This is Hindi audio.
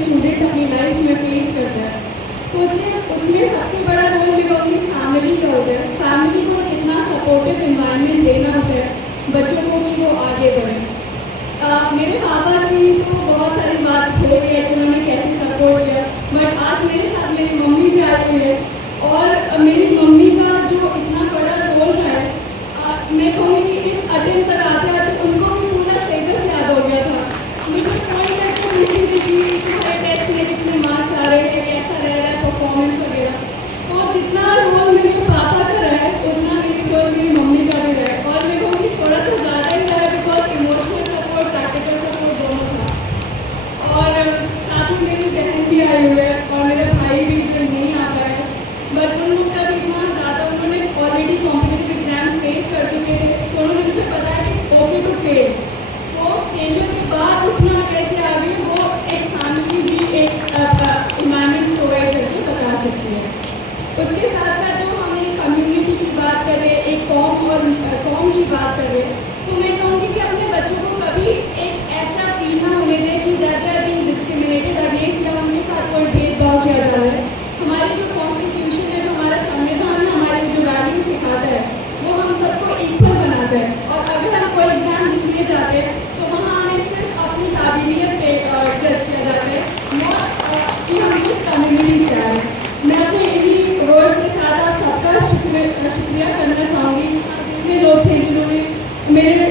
स्टूडेंट अपनी लाइफ में फेस करता है, तो उसमें सबसे बड़ा रोल मेरा अपनी फैमिली का होता है। फैमिली को इतना सपोर्टिव इन्वायरमेंट देना होता है बच्चों को कि वो आगे बढ़ें। मेरे पापा की तो बहुत सारी बात हो गई है कि उन्होंने कैसे सपोर्ट किया, बट आज मेरे साथ मेरी मम्मी भी आई हुई है, और मेरी मम्मी का जो इतना बड़ा रोल है, मैं कहूँगी कि इस अटेम्प्ट तक आते आते उनको भी पूरा सिलेबस याद हो गया था। मुझे फ़ोन करके पूछती थी कि तुम्हारे टेस्ट में कितने मार्क्स आ रहे हैं, कैसा रह रहा है परफॉर्मेंस वगैरह। तो जितना रोल मेरे पापा का रहा है उतना मेरी रोल मेरी मम्मी का भी रहा है, और मैं कहूँगी थोड़ा सा ज़्यादा ही रहा है, because emotional support practical support दोनों था। और साथ में मेरी बहन भी आई हुई है और मेरा भाई भी जो नहीं आ पाया, बट उन लोग का भी इतना ज़्यादा, उन्होंने ऑलरेडी कॉम्पिटिटिव एग्जाम्स फेस कर चुके थे, तो उन्होंने मुझे बताया कि इट्स ओके टू फेल। तो फेलियर के बाद उठना कैसे आगे, वो एक फैमिली भी एक इन्वायरमेंट प्रोवाइड करके बता सकती है। उसके साथ साथ जो हम एक कम्युनिटी की बात करें, एक कॉम की बात करें, तो मैं कहूँगी कि अपने बच्चों को कभी एक ऐसा फील ना होने दें कि that they are being discriminated against, या उनके साथ कोई भेदभाव किया जा रहा है। हमारी जो कॉन्स्टिट्यूशन है, जो हमारा संविधान है, हमारे जो वैल्यू सिखाता है, वो हम सबको इक्वल बनाता है। और अगर हम कोई एग्ज़ाम लिखने जाते हैं तो वहाँ हमें सिर्फ अपनी काबिलियत पे जज किया जाता है, नॉट कि हम किस कम्युनिटी से आए। मैं अपने इन्हीं वर्ड्स के साथ आप सबका शुक्रिया करना चाहूँगी, जितने लोग थे जिन्होंने मेरे